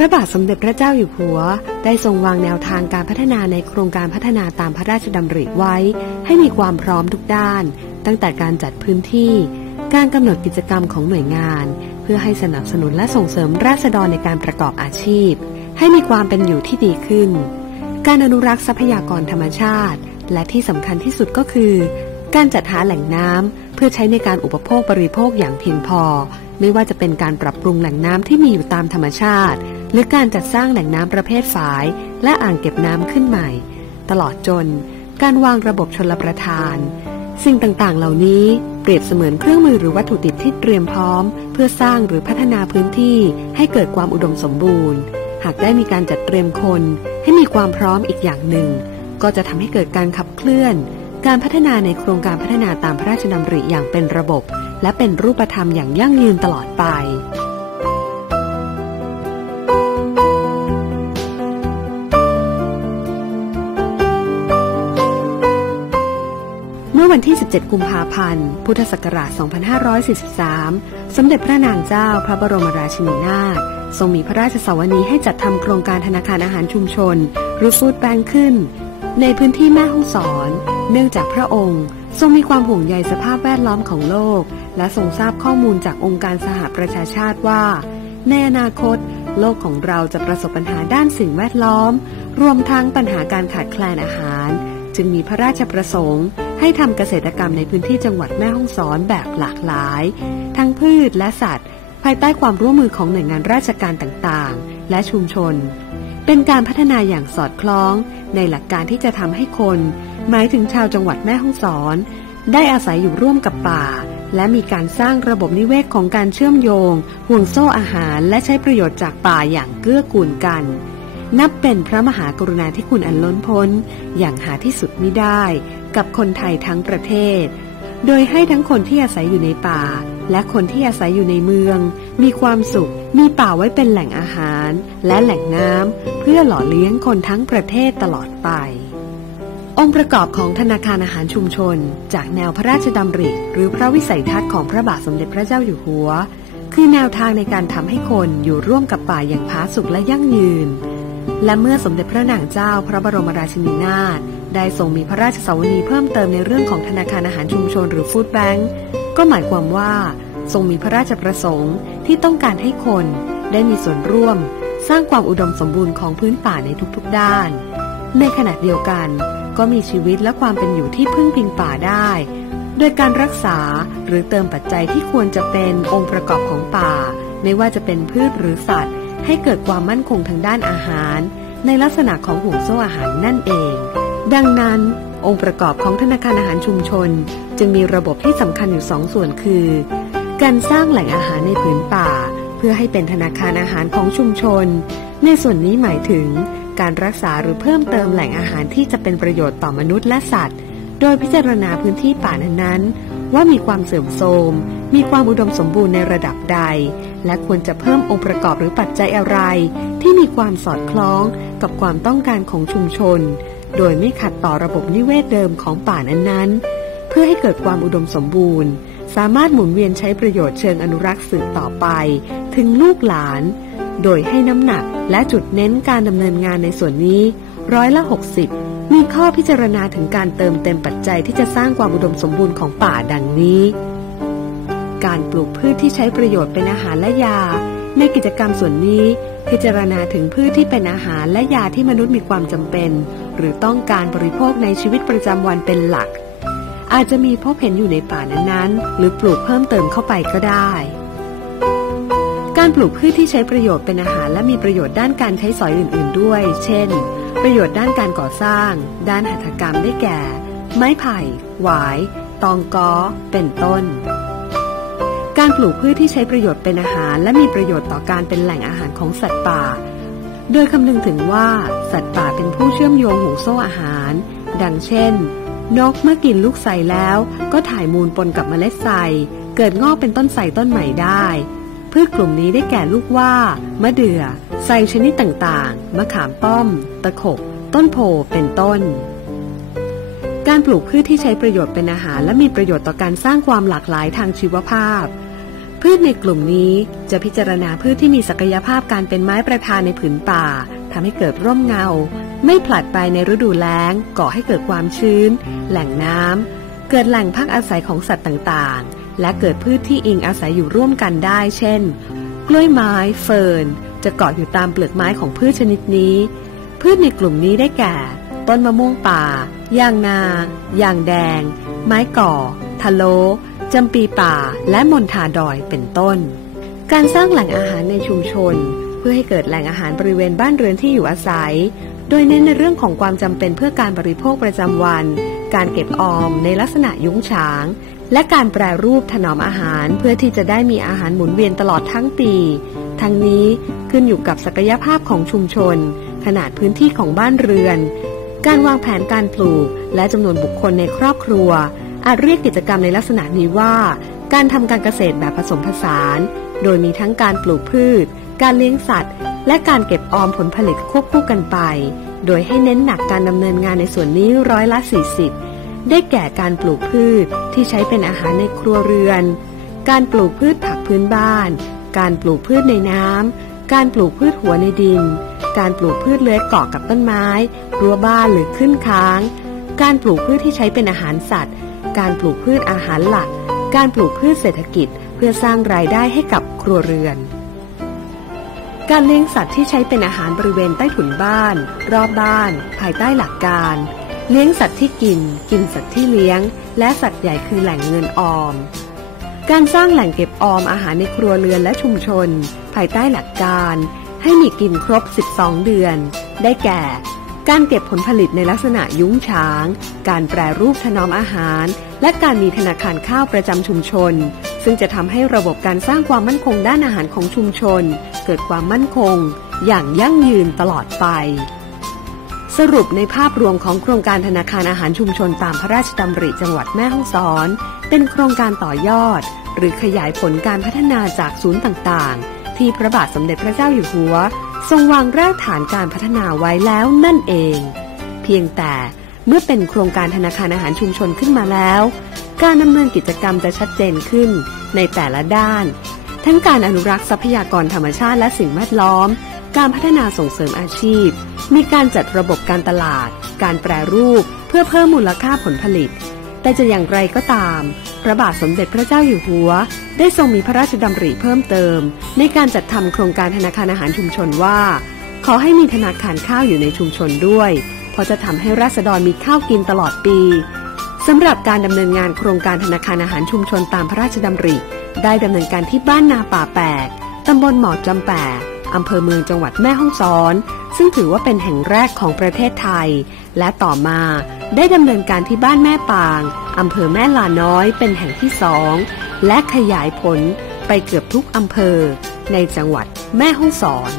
พระบาทสมเด็จพระเจ้าอยู่หัว ได้ทรงวางแนวทางการพัฒนาในโครงการพัฒนาตามพระราชดำริไว้ ให้มีความพร้อมทุกด้าน ตั้งแต่การจัดพื้นที่ การกำหนดกิจกรรมของหน่วยงาน เพื่อให้สนับสนุนและส่งเสริมราษฎรในการประกอบอาชีพ ให้มีความเป็นอยู่ที่ดีขึ้น การอนุรักษ์ทรัพยากรธรรมชาติ และที่สำคัญที่สุดก็คือ การจัดหาแหล่งน้ำเพื่อใช้ในการอุปโภคบริโภคอย่างเพียงพอ ไม่ว่าจะเป็นการปรับปรุงแหล่งน้ำที่มีอยู่ตามธรรมชาติ หรือการจัดสร้างแหล่งน้ำประเภทฝายและอ่างเก็บน้ำขึ้นใหม่ ตลอดจนการวางระบบชลประทาน สิ่งต่างๆ เหล่านี้เปรียบเสมือนเครื่องมือหรือวัตถุดิบที่เตรียมพร้อม เพื่อสร้างหรือพัฒนาพื้นที่ให้เกิดความอุดมสมบูรณ์ หากได้มีการจัดเตรียมคน ให้มีความพร้อมอีกอย่างหนึ่ง ก็จะทำให้เกิดการขับเคลื่อน การพัฒนาในโครงการพัฒนาตามพระราชดำริอย่างเป็นระบบ และเป็นรูปธรรมอย่างยั่งยืนตลอดไป มื่อวันที่ 17 กุมภาพันธ์ พุทธศักราช 2543 สมเด็จพระนางเจ้าพระบรมราชินีนาถทรงมีพระราชสวนีให้จัดทำโครงการธนาคารอาหารชุมชนรือฟู้ดแบงขึ้น ในพื้นที่แม่ฮ่องสอน เนื่องจากพระองค์ ทรงมีความห่วงใยสภาพแวดล้อมของโลก และทรงทราบข้อมูลจากองค์การสหประชาชาติว่า ในอนาคต โลกของเราจะประสบปัญหาด้านสิ่งแวดล้อม รวมทั้งปัญหาการขาดแคลนอาหาร จึงมีพระราชประสงค์ ให้ทำเกษตรกรรมในพื้นที่จังหวัดแม่ฮ่องสอนแบบหลากหลาย ทั้งพืชและสัตว์ ภายใต้ความร่วมมือของหน่วยงานราชการต่างๆ และชุมชน เป็นการพัฒนาอย่างสอดคล้อง ในหลักการที่จะทำให้คน หมายถึงชาวจังหวัดแม่ฮ่องสอน ได้อาศัยอยู่ร่วมกับป่า และมีการสร้างระบบนิเวศของการเชื่อมโยง ห่วงโซ่อาหาร และใช้ประโยชน์จากป่าอย่างเกื้อกูลกัน นับเป็นพระมหากรุณาธิคุณอันล้นพ้น อย่างหาที่สุดมิได้กับคนไทยทั้งประเทศ โดยให้ทั้งคนที่อาศัยอยู่ในป่า และคนที่อาศัยอยู่ในเมือง มีความสุข มีป่าไว้เป็นแหล่งอาหาร และแหล่งน้ำเพื่อหล่อเลี้ยงคนทั้งประเทศตลอดไป องค์ประกอบของธนาคารอาหารชุมชน จากแนวพระราชดำริ หรือพระวิสัยทัศน์ของพระบาทสมเด็จพระเจ้าอยู่หัว คือแนวทางในการทำให้คนอยู่ร่วมกับป่าอย่างผาสุกและยั่งยืน และเมื่อสมเด็จพระนางเจ้าพระบรมราชินีนาถได้ทรงมีพระราชสวนีเพิ่มเติมในเรื่องของธนาคารอาหารชุมชนหรือฟู้ดแบงก์ก็หมายความว่า ทรงมีพระราชประสงค์ที่ต้องการให้คนได้มีส่วนร่วม สร้างความอุดมสมบูรณ์ของพื้นป่าในทุกๆด้าน ในขณะเดียวกัน ก็มีชีวิตและความเป็นอยู่ที่พึ่งพิงป่าได้ โดยการรักษาหรือเติมปัจจัยที่ควรจะเป็นองค์ประกอบของป่า ไม่ว่าจะเป็นพืชหรือสัตว์ ให้เกิดความมั่นคงทางด้านอาหาร ในลักษณะของห่วงโซ่อาหารนั่นเอง ดังนั้น องค์ประกอบของธนาคารอาหารชุมชน จึงมีระบบที่สำคัญอยู่สองส่วนคือ การสร้างแหล่งอาหารในผืนป่า เพื่อให้เป็นธนาคารอาหารของชุมชน ในส่วนนี้หมายถึง การรักษาหรือเพิ่มเติมแหล่งอาหารที่จะเป็นประโยชน์ต่อมนุษย์และสัตว์ โดยพิจารณาพื้นที่ป่านั้นๆว่ามีความเสื่อมโทรม มีความอุดมสมบูรณ์ในระดับใด และควรจะเพิ่มองค์ประกอบหรือปัจจัยอะไร ที่มีความสอดคล้องกับความต้องการของชุมชน โดยไม่ขัดต่อระบบนิเวศเดิมของป่านั้นๆ เพื่อให้เกิดความอุดมสมบูรณ์ สามารถหมุนเวียนใช้ประโยชน์เชิงอนุรักษ์สืบต่อไป ถึงลูกหลาน โดยให้น้ำหนักและจุดเน้นการดำเนินงานในส่วนนี้ร้อยละ 60 มีข้อพิจารณาถึงการเติมเต็มปัจจัยที่จะสร้างความอุดมสมบูรณ์ของป่าดังนี้ การปลูกพืชที่ใช้ประโยชน์เป็นอาหารและยา ในกิจกรรมส่วนนี้ พิจารณาถึงพืชที่เป็นอาหารและยาที่มนุษย์มีความจำเป็น หรือต้องการบริโภคในชีวิตประจำวันเป็นหลัก อาจจะมีพบเห็นอยู่ในป่านั้นๆ หรือปลูกเพิ่มเติมเข้าไปก็ได้ การปลูกพืชที่ใช้ประโยชน์เป็นอาหารและมีประโยชน์ด้านการใช้สอยอื่น ๆ ด้วย เช่น ประโยชน์ด้านการก่อสร้าง ด้านหัตถกรรมได้แก่ ไม้ไผ่ หวาย ตองกอ เป็นต้น การปลูกพืชที่ใช้ประโยชน์เป็นอาหาร และมีประโยชน์ต่อการเป็นแหล่งอาหารของสัตว์ป่า โดยคำนึงถึงว่าสัตว์ป่าเป็นผู้เชื่อมโยงห่วงโซ่อาหาร ดังเช่น นกเมื่อกินลูกไทรแล้ว ก็ถ่ายมูลปนกับเมล็ดไทรเกิดงอกเป็นต้นไทรต้นใหม่ได้ พืชกลุ่มนี้ได้แก่ลูกว่ามะเดื่อไทรชนิดต่างๆ มะขามป้อม ตะขบ ต้นโพเป็นต้นการปลูกพืชที่ใช้ประโยชน์เป็นอาหารและมีประโยชน์ต่อการสร้างความหลากหลายทางชีวภาพ พืชในกลุ่มนี้จะพิจารณาพืชที่มีศักยภาพการเป็นไม้ประธานในผืนป่าทำให้เกิดร่มเงา ไม่ผลัดไปในฤดูแล้ง ก่อให้เกิดความชื้น แหล่งน้ำเกิดแหล่งพักอาศัยของสัตว์ต่างๆ และเกิดพืชที่อิงอาศัยอยู่ร่วมกันได้ เช่น กล้วยไม้ เฟิร์น จะเกาะอยู่ตามเปลือกไม้ของพืชชนิดนี้ พืชในกลุ่มนี้ได้แก่ ต้นมะม่วงป่า ยางนา ยางแดง ไม้ก่อ ทะโล จำปีป่าและมณฑาดอยเป็นต้น การสร้างแหล่งอาหารในชุมชน เพื่อให้เกิดแหล่งอาหารบริเวณบ้านเรือนที่อยู่อาศัย โดยเน้นในเรื่องของความจำเป็นเพื่อการบริโภคประจำวัน การเก็บออมในลักษณะยุ้งฉาง และการแปรรูปถนอมอาหารเพื่อที่จะได้มีอาหารหมุนเวียนตลอดทั้งปี ทั้งนี้ขึ้นอยู่กับศักยภาพของชุมชน ขนาดพื้นที่ของบ้านเรือน การวางแผนการปลูกและจำนวนบุคคลในครอบครัว อาจเรียกกิจกรรมในลักษณะนี้ว่า การทำการเกษตรแบบผสมผสาน โดยมีทั้งการปลูกพืช การเลี้ยงสัตว์ และการเก็บออมผลผลิตควบคู่กันไป โดยให้เน้นหนักการดำเนินงานในส่วนนี้ร้อยละ 40 ได้แก่การปลูกพืชที่ใช้เป็นอาหารในครัวเรือน การปลูกพืชผักพื้นบ้าน การปลูกพืชในน้ำ การปลูกพืชหัวในดิน การปลูกพืชเลื้อยเกาะกับต้นไม้ รั้วบ้านหรือขึ้นค้าง การปลูกพืชที่ใช้เป็นอาหารสัตว์ การปลูกพืชอาหารหลัก การปลูกพืชเศรษฐกิจเพื่อสร้างรายได้ให้กับครัวเรือน การเลี้ยงสัตว์ที่ใช้เป็นอาหารบริเวณใต้ถุนบ้าน รอบบ้าน ภายใต้หลักการ เลี้ยงสัตว์ที่กิน กินสัตว์ที่เลี้ยง และสัตว์ใหญ่คือแหล่งเงินออม การสร้างแหล่งเก็บออมอาหารในครัวเรือนและชุมชน ภายใต้หลักการ ให้มีกินครบ 12 เดือน ได้แก่ การเก็บผลผลิตในลักษณะยุ้งฉาง การแปรรูปถนอมอาหาร และการมีธนาคารข้าวประจำชุมชน ซึ่งจะทำให้ระบบการสร้างความมั่นคงด้านอาหารของชุมชน เกิดความมั่นคง อย่างยั่งยืนตลอดไป สรุปในภาพรวมของโครงการธนาคารอาหารชุมชนตามพระราชดำริจังหวัดแม่ฮ่องสอน เป็นโครงการต่อยอด หรือขยายผลการพัฒนาจากศูนย์ต่างๆ ที่พระบาทสมเด็จพระเจ้าอยู่หัว ทรงวางรากฐานการพัฒนาไว้แล้วนั่นเอง เพียงแต่เมื่อเป็นโครงการธนาคารอาหารชุมชนขึ้นมาแล้ว การดำเนินกิจกรรมจะชัดเจนขึ้นในแต่ละด้าน ทั้งการอนุรักษ์ทรัพยากรธรรมชาติและสิ่งแวดล้อม การพัฒนาส่งเสริมอาชีพ มีการจัดระบบการตลาด การแปรรูป เพื่อเพิ่มมูลค่าผลผลิต แต่จะอย่างไรก็ตาม ระบาทสมเด็จพระเจ้าอยู่หัว ได้ทรงมีพระราชดำริเพิ่มเติม ในการจัดทำโครงการธนาคารอาหารชุมชนว่า ขอให้มีธนาคารข้าวอยู่ในชุมชนด้วย เพราะจะทำให้ราษฎรมีข้าวกินตลอดปีสำหรับการดำเนินงานโครงการธนาคารอาหารชุมชนตามพระราชดำริ ได้ดำเนินการที่บ้านนาป่าแปกตำบลหมอจำแปะอำเภอเมืองจังหวัดแม่ฮ่องสอน ซึ่งถือว่าเป็นแห่งแรกของประเทศไทย และต่อมาได้ดำเนินการที่บ้านแม่ปาง อำเภอแม่ลาน้อยเป็นแห่งที่สอง และขยายผลไปเกือบทุกอำเภอในจังหวัดแม่ฮ่องสอน